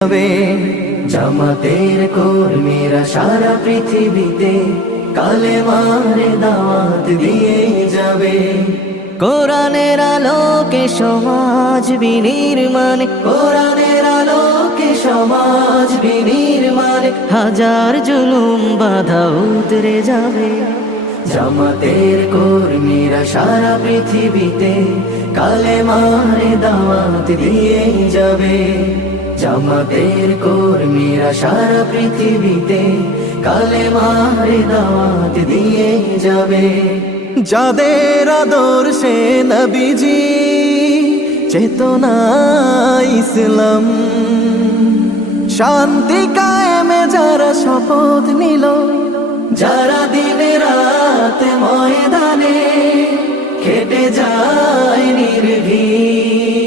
যাবে জামাতের কর্মীরা সারা পৃথিবীতে কালেমার দাওয়াত দিয়ে যাবে। কোরআনের আলোকে সমাজ বিনির্মাণ, কোরআনের আলোকে সমাজ বিনির্মাণ, হাজার জুলুম বাধা উতরে যাবে। জামাতের কর্মীরা সারা পৃথিবীতে কালেমার দাওয়াত দিয়ে যাবে। জামাতের কর্মীরা সারা পৃথিবীতে কালেমার দাওয়াত দিয়ে যাবে। যাদের আদর্শে নবীজি চেতনা ইসলাম, শান্তি কায়েমে যারা শপথ নিল, যারা দিনে রাতে ময়দানে খেটে যায় নির্ভীক,